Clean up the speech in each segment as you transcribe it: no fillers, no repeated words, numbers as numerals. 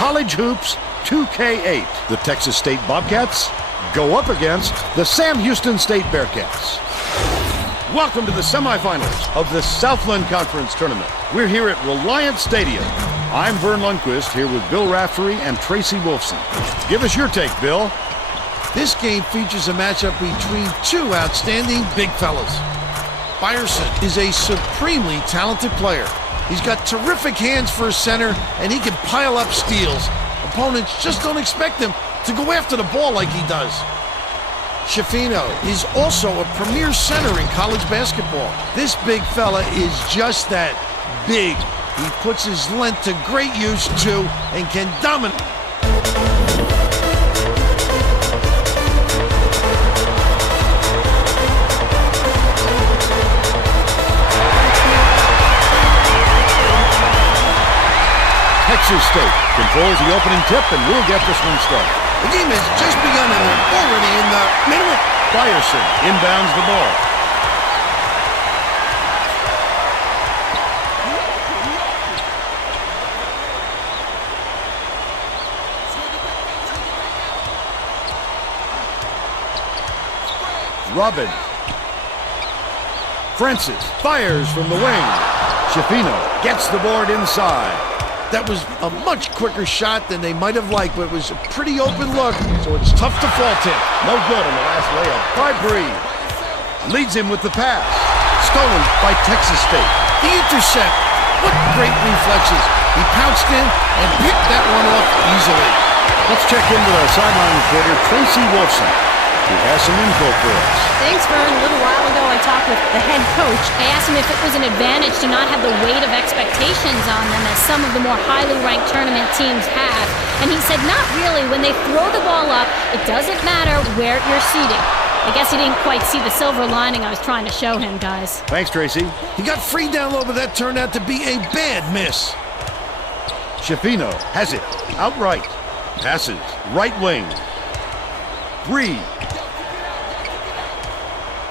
College Hoops 2K8. The Texas State Bobcats go up against the Sam Houston State Bearkats. Welcome to the semifinals of the Southland Conference Tournament. We're here at Reliance Stadium. I'm Vern Lundquist here with Bill Raftery and Tracy Wolfson. Give us your take, Bill. This game features a matchup between two outstanding big fellas. Byerson is a supremely talented player. He's got terrific hands for a center, and he can pile up steals. Opponents just don't expect him to go after the ball like he does. Schifino is also a premier center in college basketball. This big fella is just that, big. He puts his length to great use, too, and can dominate. Texas State controls the opening tip, and we'll get this one started. The game has just begun, and they're already in the middle. Byerson inbounds the ball. Robin. Francis fires from the wing. Schifino gets the board inside. That was a much quicker shot than they might have liked, but it was a pretty open look, so it's tough to fault him. No good on the last layup by Bree. Leads him with the pass. Stolen by Texas State. The intercept. What great reflexes. He pounced in and picked that one off easily. Let's check in with our sideline reporter, Tracy Wolfson, who has some info for us. Thanks, Vern. A little while ago, I talked with the head coach. I asked him if it was an advantage to not have the weight of expectations on them as some of the more highly ranked tournament teams have. And he said not really. When they throw the ball up, it doesn't matter where you're seated. I guess he didn't quite see the silver lining I was trying to show him, guys. Thanks, Tracy. He got free down low, but that turned out to be a bad miss. Schifino has it outright. Passes right wing. Bree.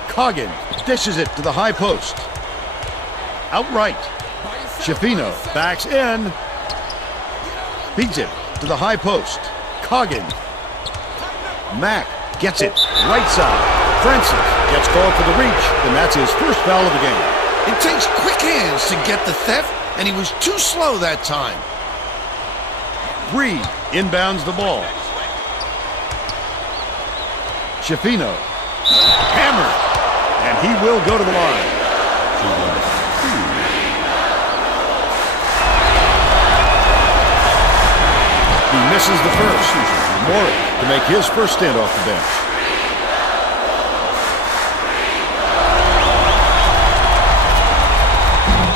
Coggin dishes it to the high post. Outright. Schifino backs in. Beats it to the high post. Coggin. Mack gets it right side. Francis gets called for the reach, and that's his first foul of the game. It takes quick hands to get the theft, and he was too slow that time. Bree inbounds the ball. Schifino. Hammered. And he will go to the line. He misses the first. Mori to make his first stint off the bench.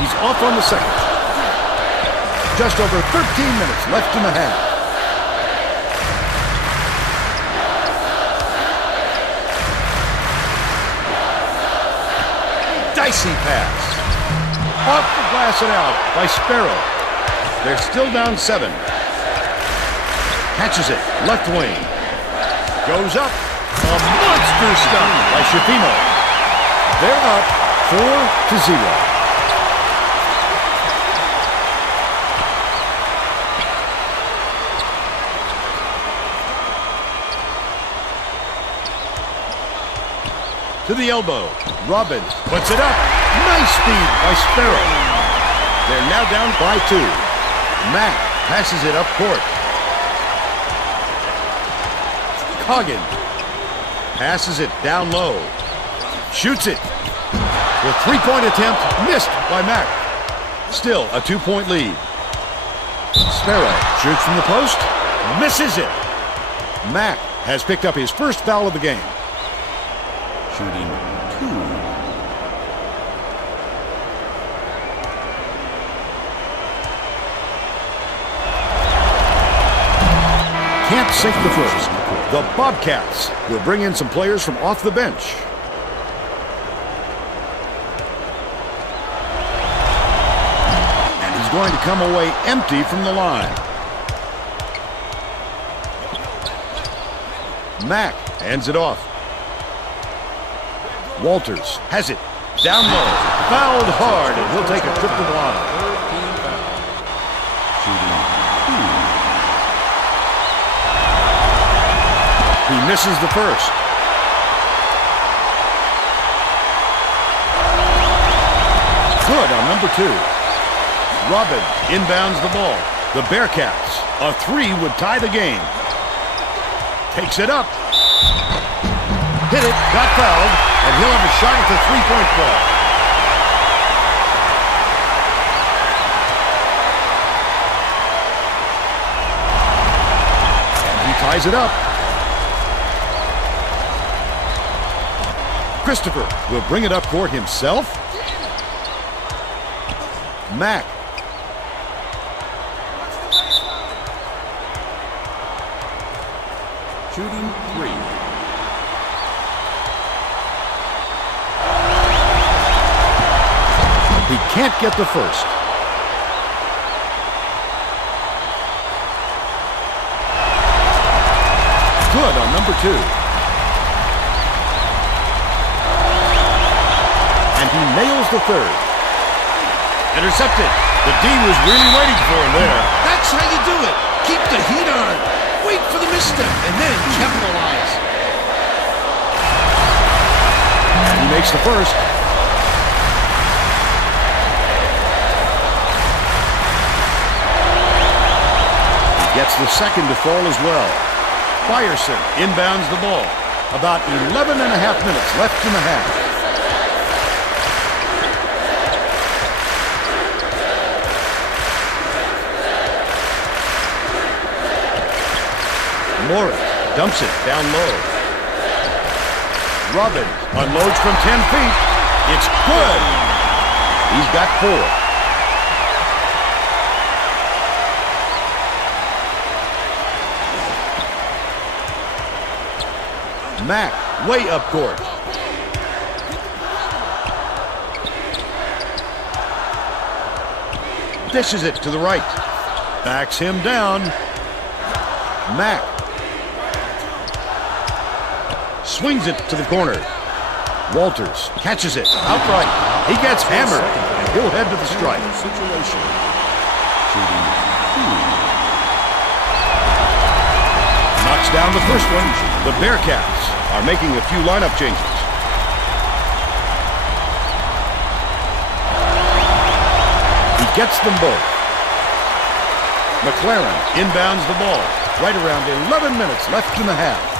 He's off on the second. Just over 13 minutes left in the half. Dicey pass. Off the glass and out by Sparrow. They're still down 7. Catches it. Left wing. Goes up. A monster stop by Schifino. They're up 4-0. To the elbow. Robin puts it up. Nice speed by Sparrow. They're now down by 2. Mack passes it up court. Coggin passes it down low. Shoots it. The three-point attempt missed by Mack. Still a 2-point lead. Sparrow shoots from the post. Misses it. Mack has picked up his first foul of the game. Shooting 2. Can't sink the first. The Bobcats will bring in some players from off the bench. And he's going to come away empty from the line. Mack hands it off. Walters has it. Down low. Fouled hard, and he'll take a trip to the line. Shooting 2. He misses the first. Good on number 2. Robin inbounds the ball. The Bearcats, a 3 would tie the game. Takes it up. Hit it, got fouled, and he'll have a shot at the three-point ball. And he ties it up. Christopher will bring it up court himself. Mack. Shooting 3. He can't get the first. Good on number 2. And he nails the third. Intercepted. The D was really waiting for him there. That's how you do it. Keep the heat on. Wait for the misstep and then capitalize. And he makes the first. He gets the second to fall as well. Ryerson inbounds the ball. About 11 and a half minutes left in the half. Morris dumps it down low. Robin unloads from 10 feet. It's good. He's got 4. Mack way up court. Dishes it to the right. Backs him down. Mack swings it to the corner. Walters catches it outright. He gets hammered, and he'll head to the strike. Situation. Shooting 2. Knocks down the first one. The Bearcats are making a few lineup changes. He gets them both. McLaren inbounds the ball. Right around 11 minutes left in the half.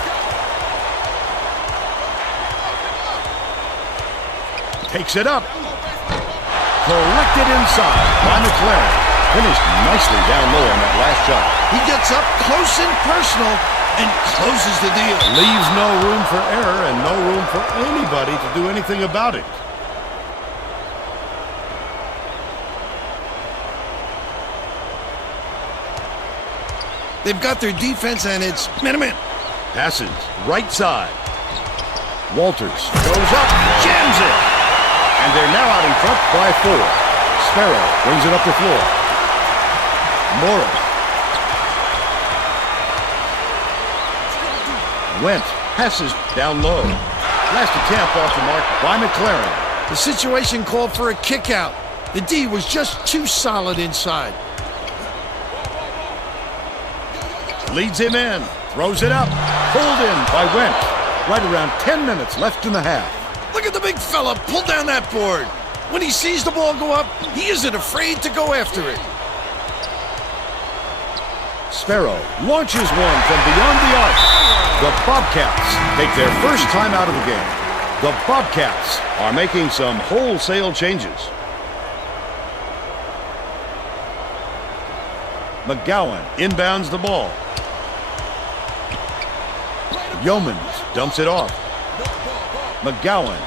Takes it up. Collected inside by McLaren. Finished nicely down low on that last shot. He gets up close and personal and closes the deal. Leaves no room for error and no room for anybody to do anything about it. They've got their defense and it's man-to-man. Passes right side. Walters goes up, jams it. And they're now out in front by 4. Sparrow brings it up the floor. Morris. Went passes down low. Last attempt off the mark by McLaren. The situation called for a kick out. The D was just too solid inside. Leads him in. Throws it up. Pulled in by Went. Right around 10 minutes left in the half. Look at the big fella pull down that board. When he sees the ball go up, he isn't afraid to go after it. Sparrow launches one from beyond the arc. The Bobcats take their first time out of the game. The Bobcats are making some wholesale changes. McGowan inbounds the ball. Yeomans dumps it off. McGowan.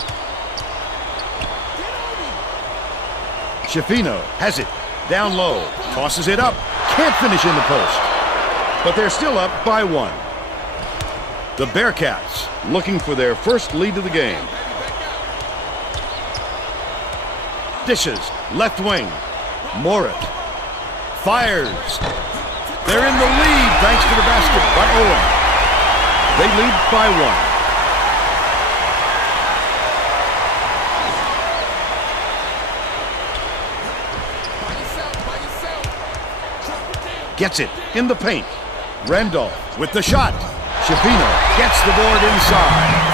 Schifino has it down low. Tosses it up. Can't finish in the post. But they're still up by 1. The Bearcats looking for their first lead of the game. Dishes left wing. Morit fires. They're in the lead thanks to the basket by Owen. They lead by 1. Gets it in the paint. Randolph with the shot. Shafino gets the board inside.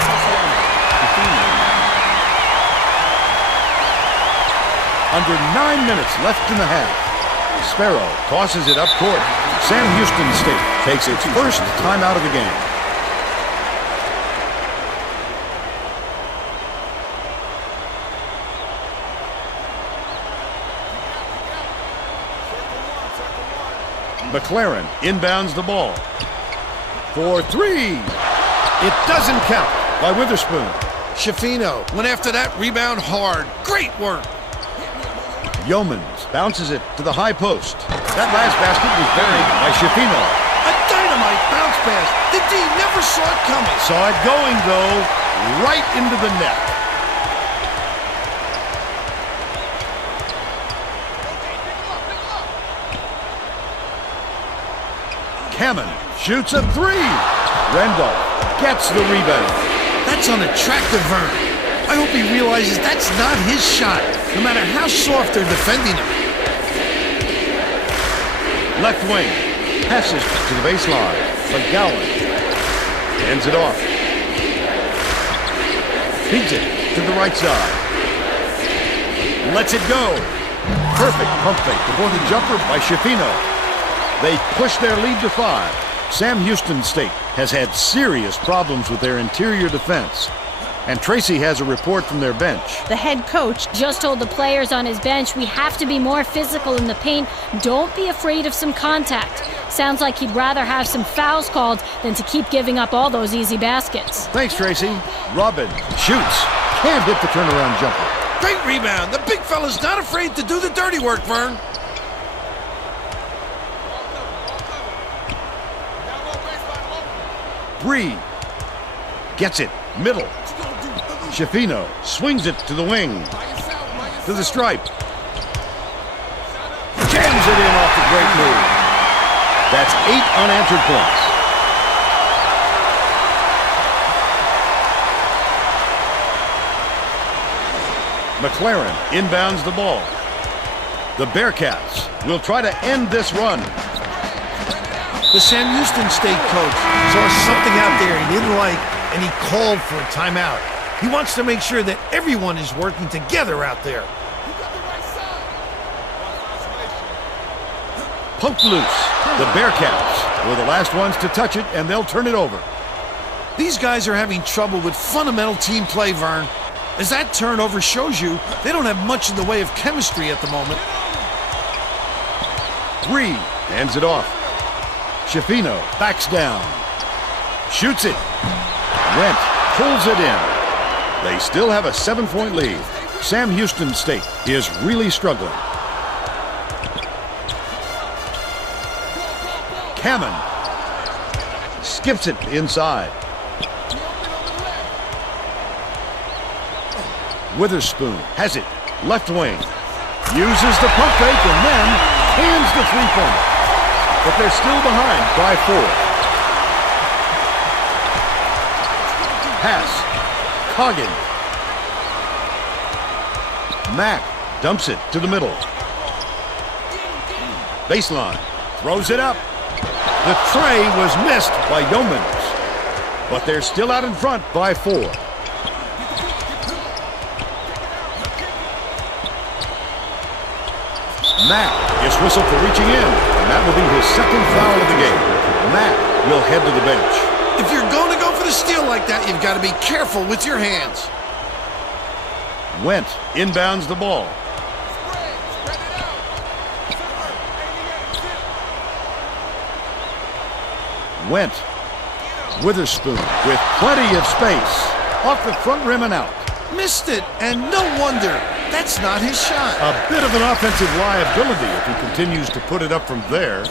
Under 9 minutes left in the half. Sparrow tosses it up court. Sam Houston State takes its first timeout of the game. McLaren inbounds the ball. For three. It doesn't count by Witherspoon. Shafino went after that rebound hard. Great work. Yeomans bounces it to the high post. That last basket was buried by Shafino. A dynamite bounce pass. The D never saw it coming. Saw it going, though, right into the net. Hammond shoots a three. Randolph gets the rebound. That's unattractive, Vern. I hope he realizes that's not his shot, no matter how soft they're defending him. Left wing passes to the baseline. McGowan hands it off. Feeds it to the right side. Lets it go. Perfect pump fake before the jumper by Shafino. They push their lead to 5. Sam Houston State has had serious problems with their interior defense. And Tracy has a report from their bench. The head coach just told the players on his bench, we have to be more physical in the paint. Don't be afraid of some contact. Sounds like he'd rather have some fouls called than to keep giving up all those easy baskets. Thanks, Tracy. Robin shoots. Can't hit the turnaround jumper. Great rebound. The big fella's not afraid to do the dirty work, Vern. Bree gets it. Middle. Shafino swings it to the wing. To the stripe. Jams it in off the great move. That's 8 unanswered points. McLaren inbounds the ball. The Bearcats will try to end this run. The Sam Houston State coach saw something out there he didn't like, and he called for a timeout. He wants to make sure that everyone is working together out there. Poked loose. The Bearcats were the last ones to touch it, and they'll turn it over. These guys are having trouble with fundamental team play, Vern. As that turnover shows you, they don't have much in the way of chemistry at the moment. Bree hands it off. Shafino backs down. Shoots it. Went pulls it in. They still have a 7-point lead. Sam Houston State is really struggling. Hammond skips it inside. Witherspoon has it. Left wing. Uses the pump fake and then hands the three-pointer. But they're still behind by 4. Pass. Coggin. Mack dumps it to the middle. Baseline. Throws it up. The tray was missed by Yeomans. But they're still out in front by 4. Mack is whistled for reaching in, and that will be his second foul of the game. Mack will head to the bench. If you're going to go for the steal like that, you've got to be careful with your hands. Went inbounds the ball. Went. Witherspoon with plenty of space. Off the front rim and out. Missed it, and no wonder. That's not his shot. A bit of an offensive liability if he continues to put it up from there.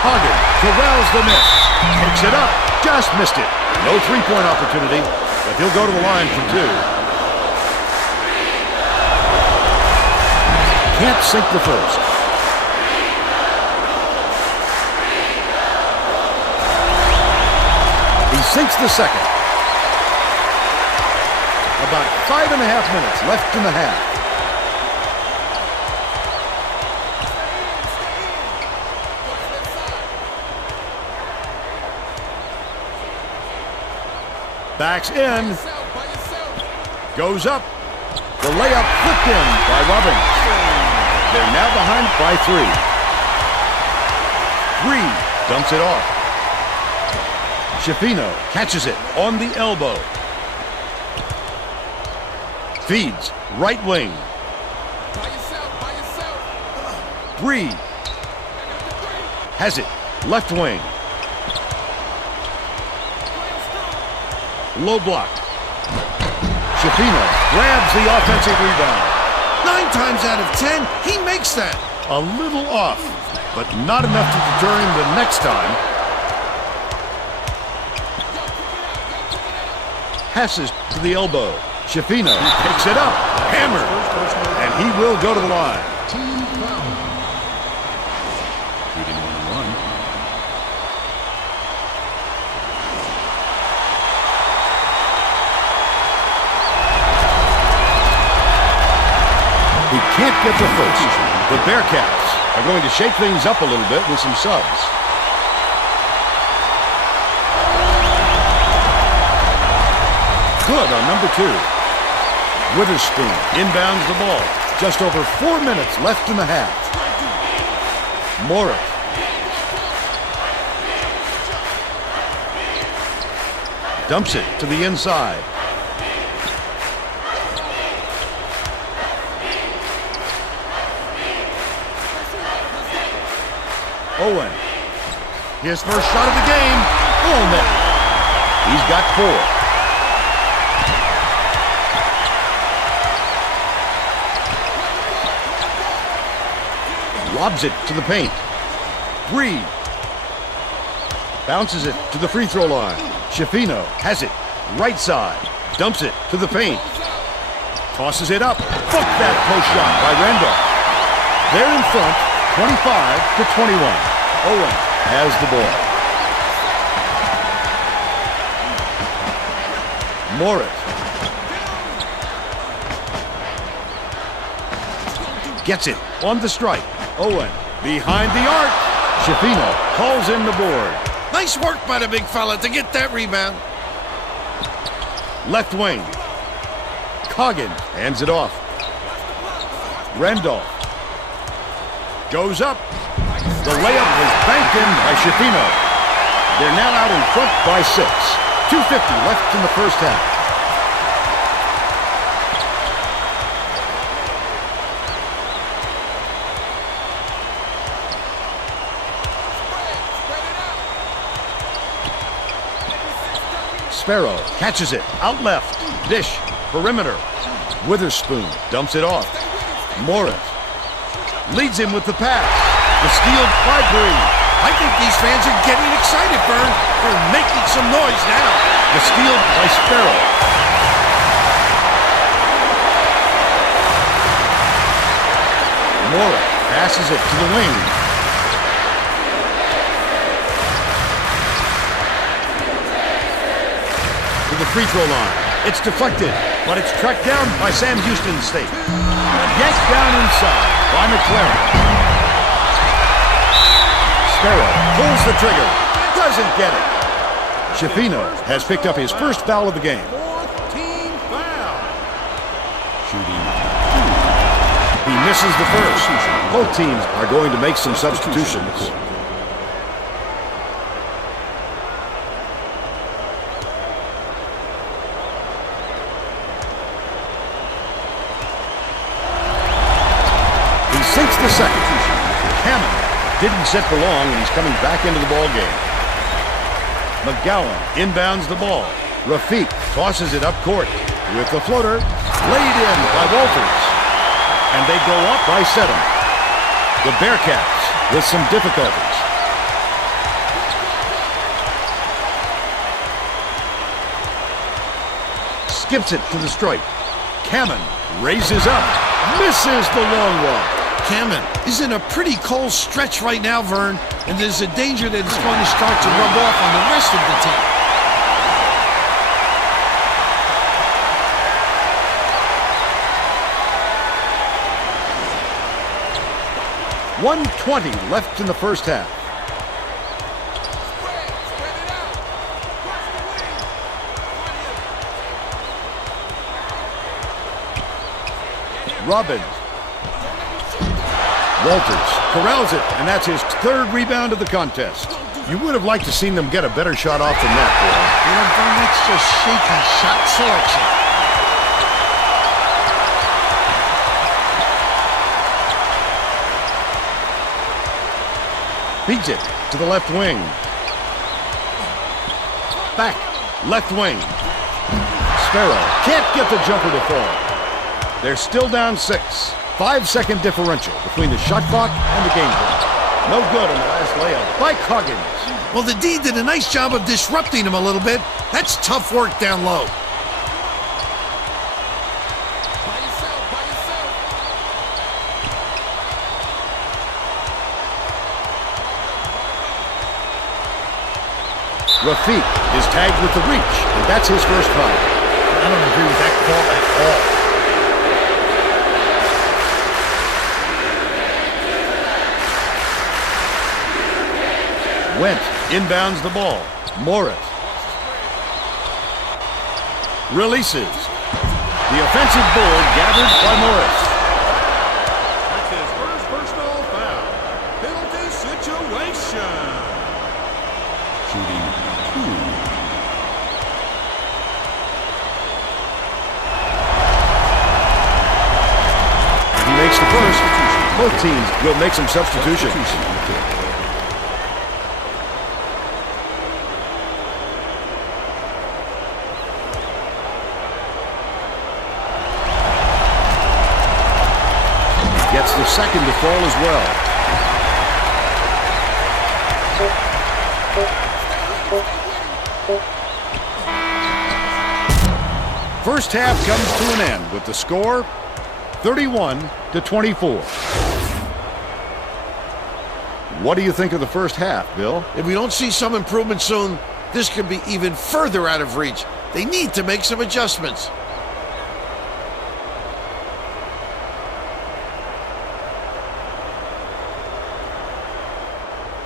Coggin corrals the miss. Picks it up. Just missed it. No three-point opportunity, but he'll go to the line for 2. Can't sink the first. He sinks the second. About 5.5 minutes left in the half. Backs in. Goes up. The layup flipped in by Robbins. They're now behind by 3. Reed dumps it off. Schifino catches it on the elbow. Feeds right wing. Reed has it left wing. Low block. Schifino grabs the offensive rebound. 9 times out of 10, he makes that. A little off, but not enough to deter him the next time. Passes to the elbow. Schifino picks it up. Hammered. And he will go to the line. Shooting 1-1. He can't get the first. The Bearcats are going to shake things up a little bit with some subs. Good on number 2. Witherspoon inbounds the ball. Just over 4 minutes left in the half. Morris. Dumps it to the inside. Owen. His first shot of the game. Oh, net. He's got 4. Lobs it to the paint. Reed. Bounces it to the free throw line. Schifino has it. Right side. Dumps it to the paint. Tosses it up. Fuck that post shot by Randolph. They're in front, 25-21. Owen has the ball. Morris. Gets it on the strike. Owen behind the arc. Schifino calls in the board. Nice work by the big fella to get that rebound. Left wing. Coggin hands it off. Randolph goes up. The layup was banked in by Schifino. They're now out in front by 6. 2:50 left in the first half. Sparrow catches it out left. Dish, perimeter. Witherspoon dumps it off. Morris leads him with the pass. The steal by Bree. I think these fans are getting excited, Vern. They're making some noise now. The steal by Sparrow. Morris passes it to the wing. To the free throw line. It's deflected, but it's tracked down by Sam Houston State. Yanked down inside by McLaren. Sparrow pulls the trigger. Doesn't get it. Schifino has picked up his first foul of the game. Team foul. Shooting 2. He misses the first. Both teams are going to make some substitutions. Sinks the second. Hammond didn't sit for long, and he's coming back into the ball game. McGowan inbounds the ball. Rafiq tosses it up court with the floater laid in by Walters. And they go up by 7. The Bearcats with some difficulties. Skips it to the stripe. Hammond raises up. Misses the long one. Hammond is in a pretty cold stretch right now, Vern, and there's a danger that it's going to start to rub off on the rest of the team. 1:20 left in the first half. Robin. Walters corrals it, and that's his third rebound of the contest. You would have liked to seen them get a better shot off than that, Vern, that's just shaky shot selection. Feeds it to the left wing. Back, left wing. Sparrow can't get the jumper to fall. They're still down 6. 5-second differential between the shot clock and the game clock. No good on the last layup by Coggins. Well, the D did a nice job of disrupting him a little bit. That's tough work down low. Rafiq is tagged with the reach, and that's his first foul. I don't agree with that call at all. Went inbounds the ball. Morris releases. The offensive board gathered by Morris. That's his first personal foul. Penalty situation. Shooting 2. He makes the first. Both teams will make some substitutions. Gets the second to fall as well. First half comes to an end with the score 31-24. What do you think of the first half, Bill? If we don't see some improvement soon, this could be even further out of reach. They need to make some adjustments.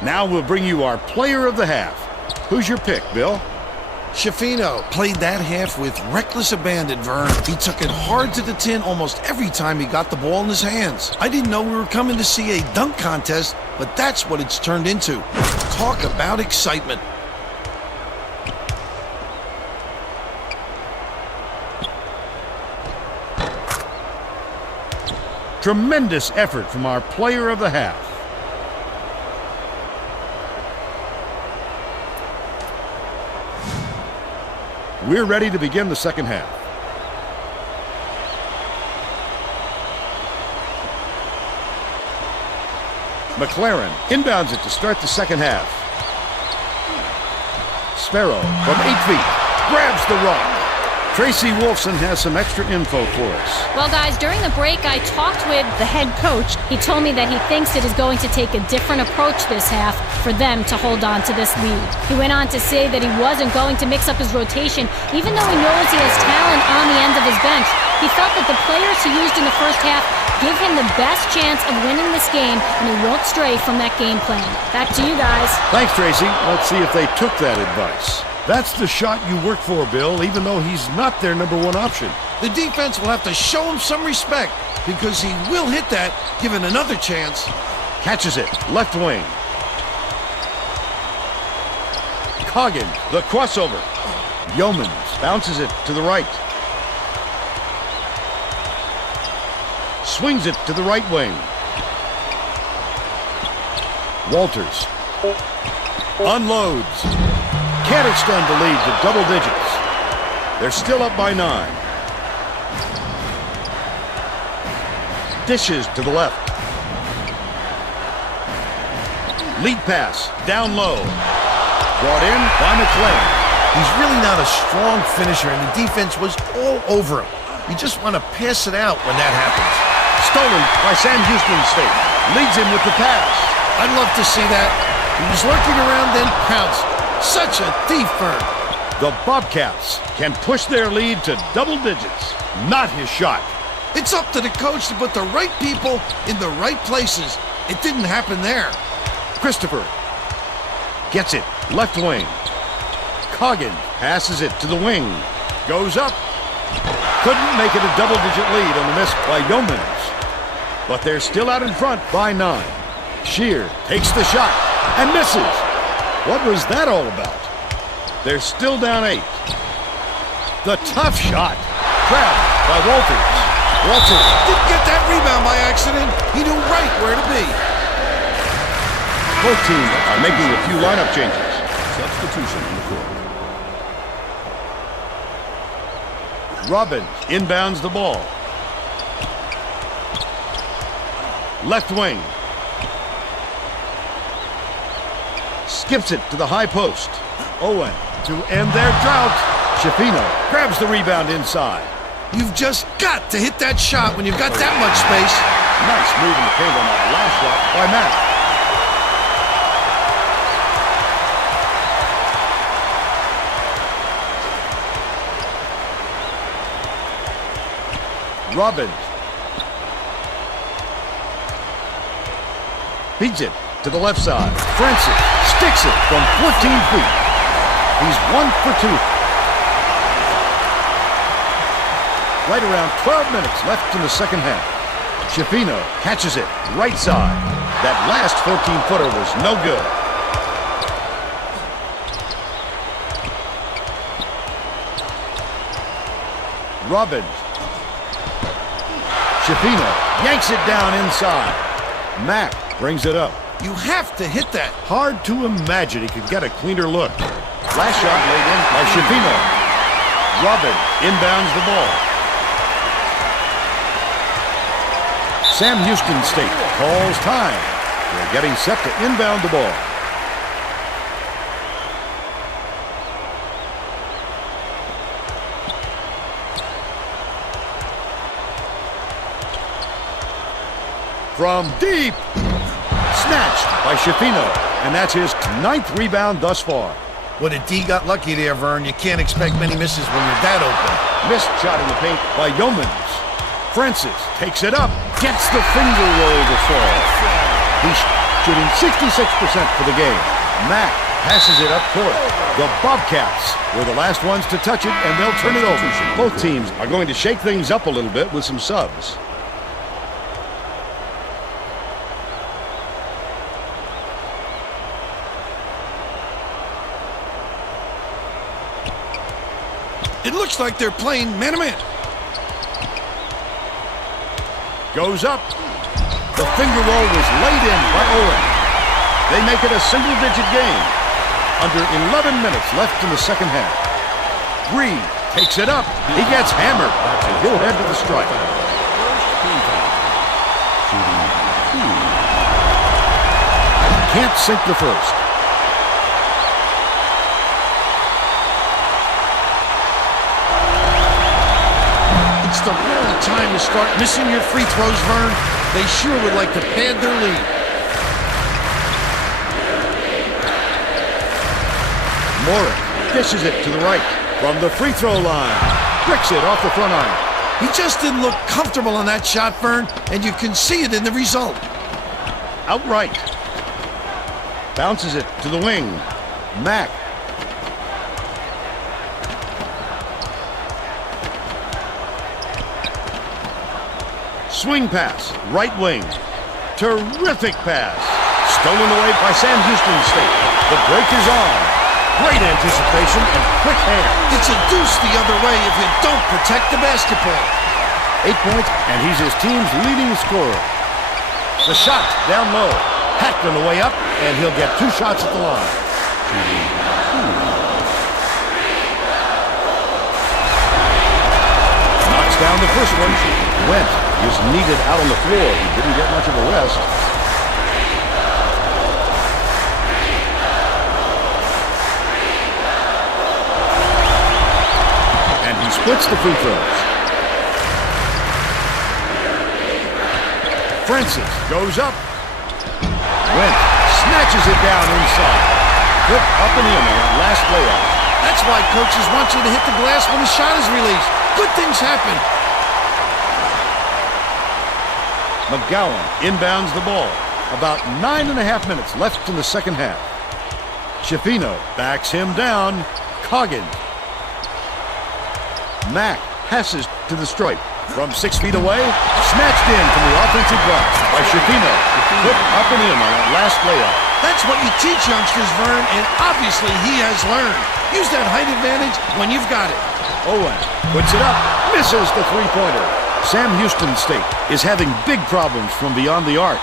Now we'll bring you our player of the half. Who's your pick, Bill? Schifino played that half with reckless abandon, Vern. He took it hard to the tin almost every time he got the ball in his hands. I didn't know we were coming to see a dunk contest, but that's what it's turned into. Talk about excitement. Tremendous effort from our player of the half. We're ready to begin the second half. McLaren inbounds it to start the second half. Sparrow from 8 feet grabs the rock. Tracy Wolfson has some extra info for us. Well, guys, during the break, I talked with the head coach. He told me that he thinks it is going to take a different approach this half for them to hold on to this lead. He went on to say that he wasn't going to mix up his rotation, even though he knows he has talent on the end of his bench. He felt that the players he used in the first half give him the best chance of winning this game, and he won't stray from that game plan. Back to you guys. Thanks, Tracy. Let's see if they took that advice. That's the shot you work for, Bill, even though he's not their number one option. The defense will have to show him some respect because he will hit that given another chance. Catches it, left wing. Coggins, the crossover. Yeomans bounces it to the right. Swings it to the right wing. Walters unloads. Can't extend the lead to double digits. They're still up by 9. Dishes to the left. Lead pass down low. Brought in by McLaren. He's really not a strong finisher, and the defense was all over him. You just want to pass it out when that happens. Stolen by Sam Houston State. Leads him with the pass. I'd love to see that. He was lurking around, then pounced. Such a thief, Vern. The Bobcats can push their lead to double digits. Not his shot. It's up to the coach to put the right people in the right places. It didn't happen there. Christopher gets it, left wing. Coggins passes it to the wing. Goes up, Couldn't make it a double-digit lead on the miss by Yeomans. But they're still out in front by 9. Shear takes the shot and misses. What was that all about? They're still down 8. The tough shot. Grabbed by Walters. Walters Didn't get that rebound by accident. He knew right where to be. Both teams are making a few lineup changes. Substitution on the court. Robbins inbounds the ball. Left wing. Skips it to the high post. Owen to end their drought. Shafino grabs the rebound inside. You've just got to hit that shot when you've got that much space. Nice move in the paint on that last shot by Matt. Robbins feeds it to the left side. Francis sticks it from 14 feet. He's 1 for 2. Right around 12 minutes left in the second half. Shafino catches it right side. That last 14-footer was no good. Robbins. Shafino yanks it down inside. Mack brings it up. You have to hit that. Hard to imagine he could get a cleaner look. Last shot laid in by Shafino. Robin inbounds the ball. Sam Houston State calls time. They're getting set to inbound the ball. From deep. Snatched by Shafino. And that's his 9th rebound thus far. Well, the D got lucky there, Vern. You can't expect many misses when you're that open. Missed shot in the paint by Yeomans. Francis takes it up. Gets the finger roll to fall. He's shooting 66% for the game. Mack passes it up court. The Bobcats were the last ones to touch it, and they'll turn it over. Both teams are going to shake things up a little bit with some subs. It looks like they're playing man-to-man. Goes up. The finger roll was laid in by Owen. They make it a single-digit game. Under 11 minutes left in the second half. Reed takes it up. He gets hammered. He'll head to the strike. Can't sink the first. It's the wrong time to start missing your free throws, Vern. They sure would like to pad their lead. Morris dishes it to the right from the free throw line. Bricks it off the front iron. He just didn't look comfortable on that shot, Vern, and you can see it in the result. Outright. Bounces it to the wing. Mack. Swing pass, right wing. Terrific pass. Stolen away by Sam Houston State. The break is on. Great anticipation and quick hands. It's a deuce the other way if you don't protect the basketball. 8 points, and he's his team's leading scorer. The shot down low. Hacked on the way up, and he'll get 2 shots at the line. Knocks down the first one. Went is needed out on the floor. He didn't get much of a rest. And he splits the free throws. Francis goes up. Went snatches it down inside. Good up and in on that last layup. That's why coaches want you to hit the glass when the shot is released. Good things happen. McGowan inbounds the ball. About 9.5 minutes left in the second half. Shafino backs him down. Coggins. Mack passes to the stripe. From 6 feet away, snatched in from the offensive block by Shafino. Put up and in on that last layup. That's what you teach youngsters, Vern, and obviously he has learned. Use that height advantage when you've got it. Owen puts it up, misses the three-pointer. Sam Houston State is having big problems from beyond the arc,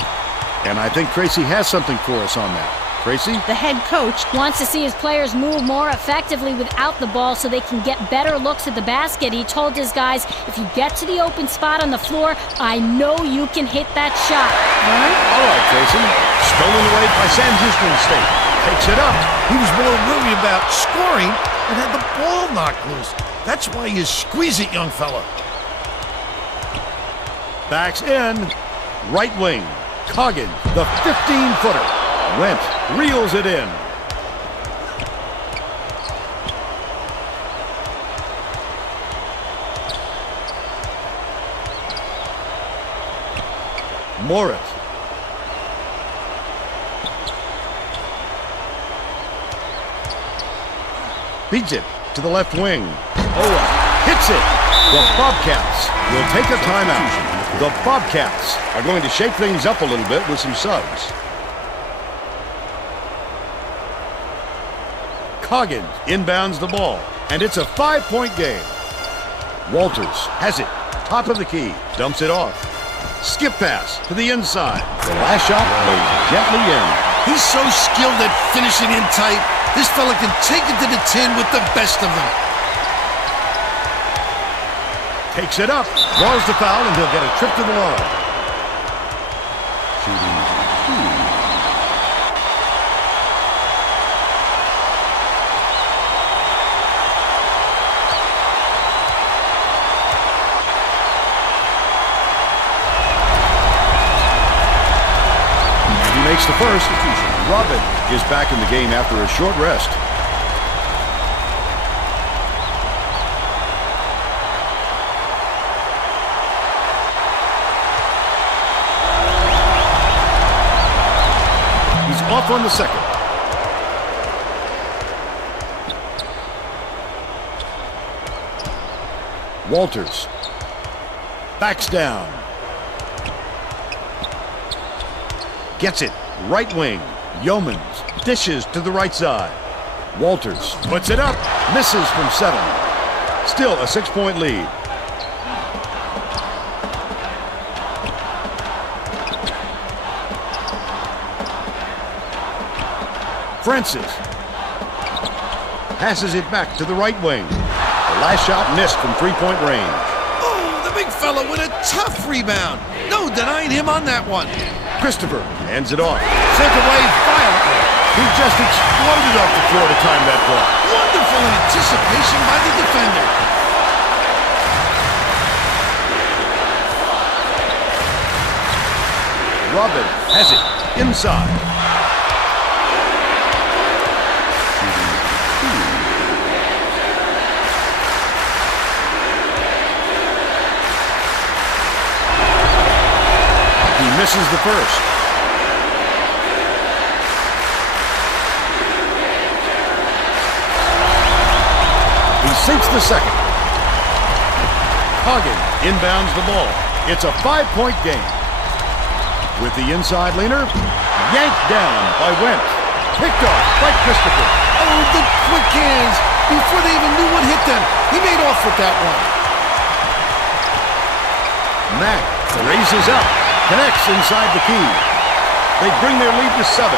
and I think Tracy has something for us on that. Tracy? The head coach wants to see his players move more effectively without the ball so they can get better looks at the basket. He told his guys, if you get to the open spot on the floor, I know you can hit that shot. Vern? All right, Tracy. Stolen away by Sam Houston State. Takes it up. He was more worried about scoring and had the ball knocked loose. That's why you squeeze it, young fella. Backs in. Right wing. Coggin, the 15-footer. Went. Reels it in. Morris. Beats it to the left wing. Owen hits it. The Bobcats will take a timeout. The Bobcats are going to shake things up a little bit with some subs. Coggin inbounds the ball, and it's a 5-point game. Walters has it, top of the key, dumps it off. Skip pass to the inside. The last shot goes gently in. He's so skilled at finishing in tight. This fella can take it to the tin with the best of them. Takes it up, draws the foul, and he'll get a trip to the line. Shooting 2. Makes the first. Robin is back in the game after a short rest. He's off on the second. Walters backs down. Gets it, right wing. Yeomans dishes to the right side. Walters puts it up, misses from 7. Still a 6-point lead. Francis passes it back to the right wing. The last shot missed from 3-point range. Oh, the big fella with a tough rebound. No denying him on that one. Christopher hands it off. Sent away violently. He just exploded off the floor to time that ball. Wonderful anticipation by the defender. Robin has it inside. He misses the first. He sinks the second. Coggin inbounds the ball. It's a 5-point game. With the inside leaner, yanked down by Went. Picked off by Christopher. Oh, the quick hands. Before they even knew what hit them, he made off with that one. Mack raises up, connects inside the key. They bring their lead to 7.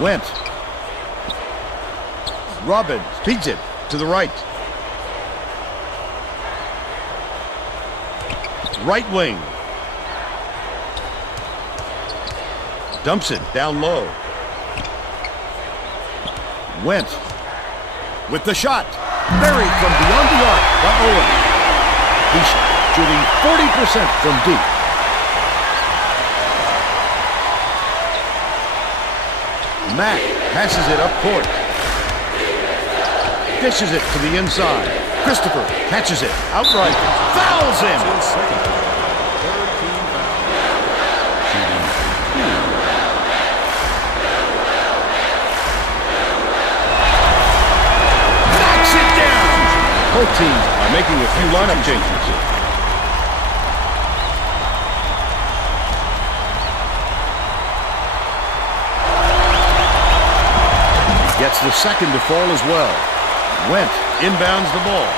Went. Robin feeds it to the right. Right wing. Dumps it down low. Went. With the shot. Buried from beyond the arc by Owen. He's shooting 40% from deep. Mack passes it up court. Dishes it to the inside. Christopher catches it outright. Fouls him. Both teams are making a few lineup changes. Gets the second to fall as well. Went inbounds the ball.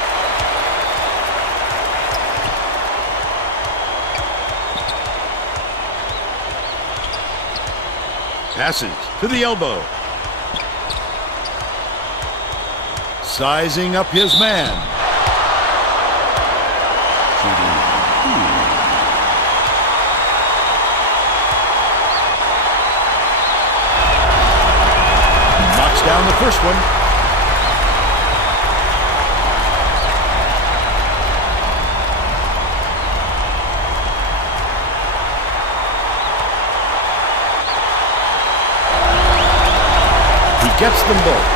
Passes to the elbow. Sizing up his man. Knocks down the first one. He gets them both.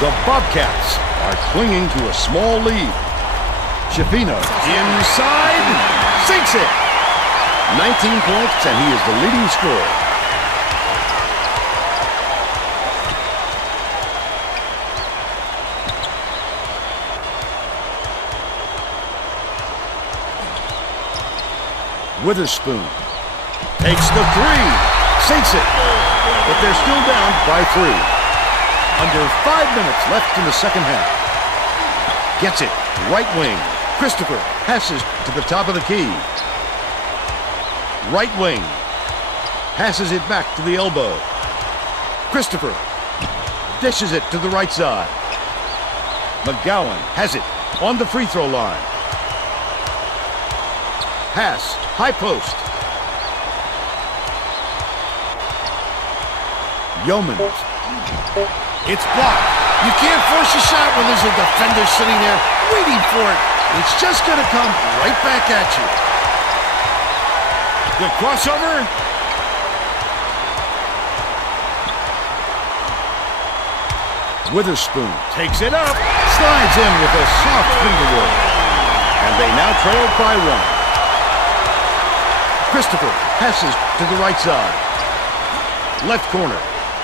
The Bobcats are clinging to a small lead. Shafino inside, sinks it. 19 points, and he is the leading scorer. Witherspoon takes the three, sinks it, but they're still down by 3. Under 5 minutes left in the second half. Gets it, right wing. Christopher passes to the top of the key. Right wing. Passes it back to the elbow. Christopher dishes it to the right side. McGowan has it on the free throw line. Pass, high post. Yeomans. It's blocked. You can't force a shot when there's a defender sitting there waiting for it. It's just going to come right back at you. The crossover. Witherspoon takes it up, slides in with a soft finger roll. And they now trail by 1. Christopher passes to the right side. Left corner.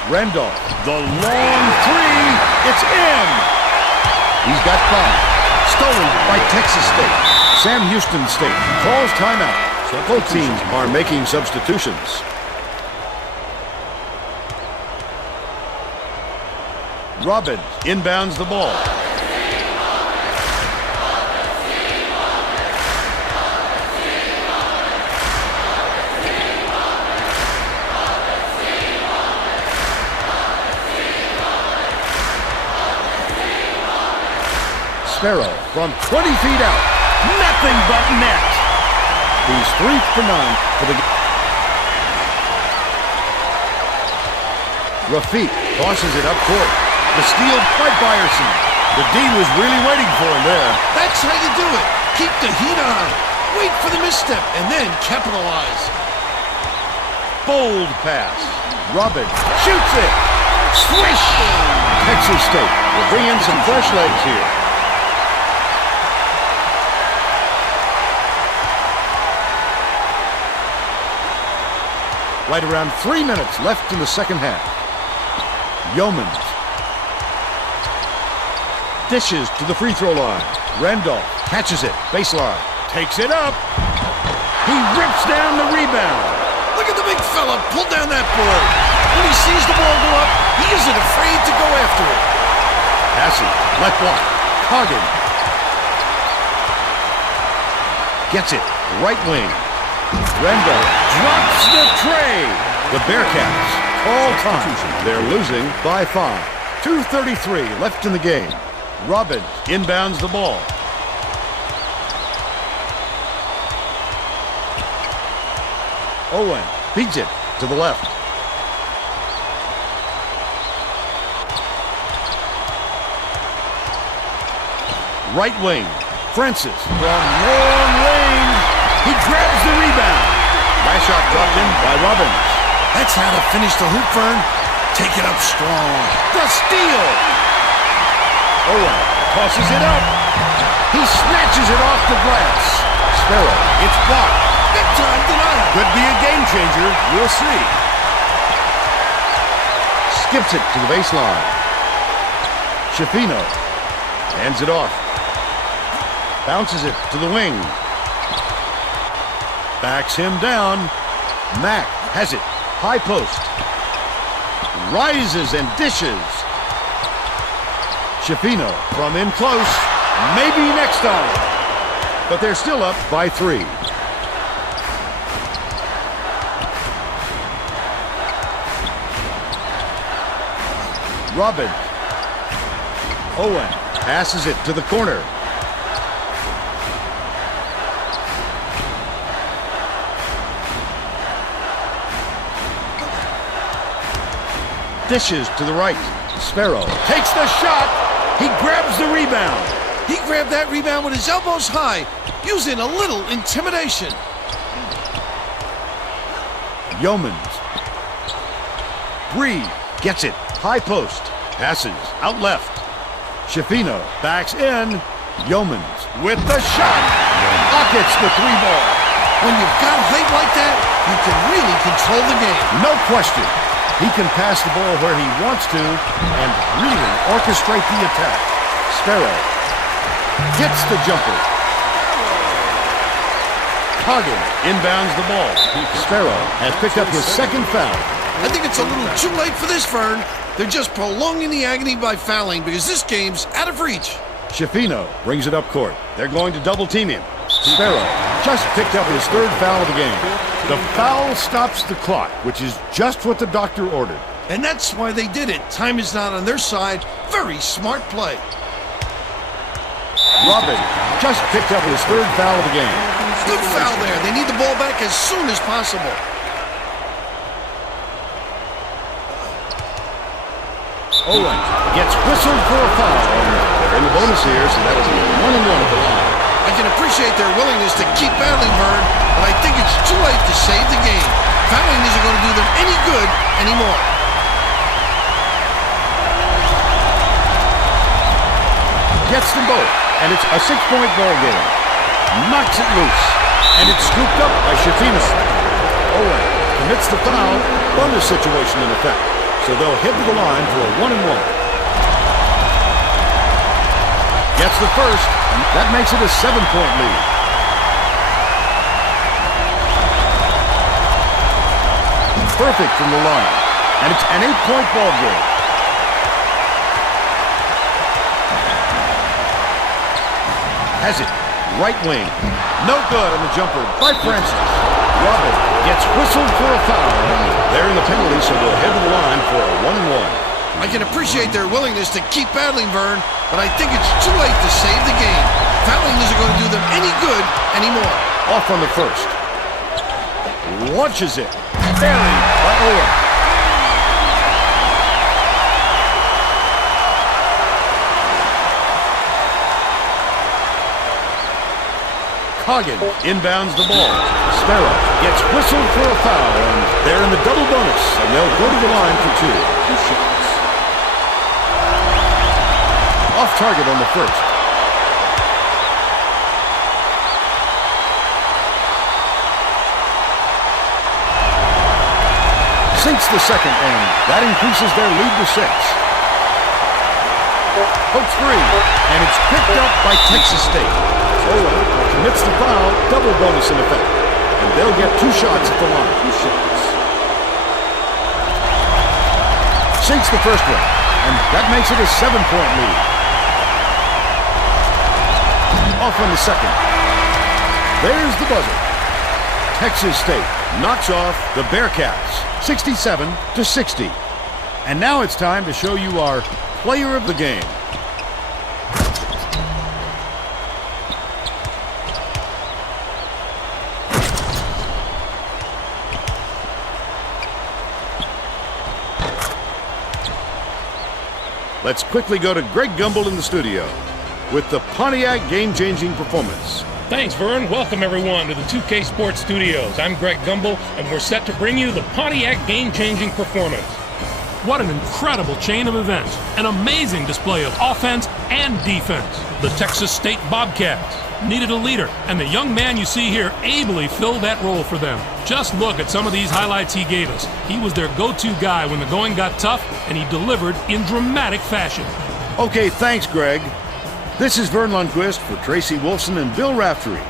Randolph, the long three, it's in! He's got 5. Stolen by Texas State. Sam Houston State calls timeout. Both teams are making substitutions. Robbins inbounds the ball. Sparrow from 20 feet out. Nothing but net. He's 3 for 9 for the game. Rafiq tosses it up court. The steal by Byerson. The D was really waiting for him there. That's how you do it. Keep the heat on. Wait for the misstep and then capitalize. Bold pass. Robbins shoots it. Swish! Texas State will bring in some fresh legs here. Right around 3 minutes left in the second half. Yeomans dishes to the free throw line. Randolph catches it, baseline, takes it up. He rips down the rebound. Look at the big fella pull down that board. When he sees the ball go up, he isn't afraid to go after it. Passing, left block, Coggin. Gets it, right wing. Randolph drops the tray. The Bearkats call time. They're losing by 5. 2:33 left in the game. Robbins inbounds the ball. Owen feeds it to the left. Right wing. Francis from long range. He grabs the rebound. Last shot dropped in by Robbins. That's how to finish the hoop, Vern. Take it up strong. The steal. Owen tosses it up. He snatches it off the glass. Sparrow, it's blocked. Big time denial. Could be a game changer. We'll see. Skips it to the baseline. Schifino hands it off. Bounces it to the wing. Backs him down. Mack has it. High post. Rises and dishes. Schifino from in close. Maybe next time. But they're still up by 3. Robin. Owen passes it to the corner. Dishes to the right. Sparrow takes the shot. He grabs the rebound. He grabbed that rebound with his elbows high, using a little intimidation. Yeomans. Bree gets it. High post. Passes out left. Schifino backs in. Yeomans with the shot. Pockets the 3-ball. When you've got height like that, you can really control the game. No question. He can pass the ball where he wants to and really orchestrate the attack. Sparrow gets the jumper. Coggin inbounds the ball. Sparrow has picked up his second foul. I think it's a little too late for this, Vern. They're just prolonging the agony by fouling because this game's out of reach. Schifino brings it up court. They're going to double team him. Sparrow just picked up his 3rd foul of the game. The foul stops the clock, which is just what the doctor ordered. And that's why they did it. Time is not on their side. Very smart play. Robin just picked up his 3rd foul of the game. Good foul there. They need the ball back as soon as possible. Owen gets whistled for a foul. They're in the bonus here, so that'll be 1-1 at the line. I can appreciate their willingness to keep battling, Vern, but I think it's too late to save the game. Fouling isn't going to do them any good anymore. Gets them both, and it's a 6-point ball game. Knocks it loose, and it's scooped up by Schifino. Owen commits the foul. Bonus situation in effect, so they'll head to the line for a 1-1. Gets the first. That makes it a 7-point lead. Perfect from the line. And it's an 8-point ball game. Has it. Right wing. No good on the jumper by Francis. Robin gets whistled for a foul. They're in the penalty, so they'll head to the line for a 1-1. I can appreciate their willingness to keep battling, Vern, but I think it's too late to save the game. Fouling isn't going to do them any good anymore. Off on the first. Launches it. Buried by Owen. Coggin inbounds the ball. Sparrow gets whistled for a foul, and they're in the double bonus, and they'll go to the line for 2 shots. Off target on the first. Sinks the second, and that increases their lead to 6. Pokes 3, and it's picked up by Texas State. Owen commits the foul, double bonus in effect, and they'll get 2 shots at the line. 2 shots. Sinks the first one, and that makes it a 7-point lead. Off on the second. There's the buzzer. Texas State knocks off the Bearkats, 67-60. And now it's time to show you our player of the game. Let's quickly go to Greg Gumbel in the studio with the Pontiac game-changing performance. Thanks, Vern. Welcome, everyone, to the 2K Sports Studios. I'm Greg Gumbel, and we're set to bring you the Pontiac game-changing performance. What an incredible chain of events. An amazing display of offense and defense. The Texas State Bobcats needed a leader, and the young man you see here ably filled that role for them. Just look at some of these highlights he gave us. He was their go-to guy when the going got tough, and he delivered in dramatic fashion. Okay, thanks, Greg. This is Vern Lundquist for Tracy Wolfson and Bill Raftery.